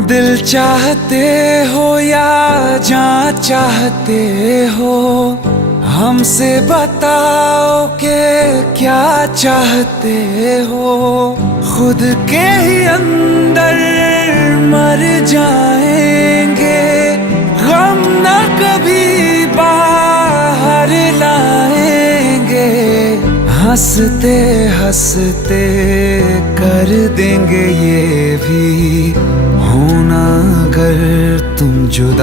दिल चाहते हो या जान चाहते हो, हमसे बताओ कि क्या चाहते हो। खुद के ही अंदर मर जाएंगे, गम न कभी बाहर लाएंगे। हंसते हंसते कर देंगे ये भी, होना अगर तुम जुदा।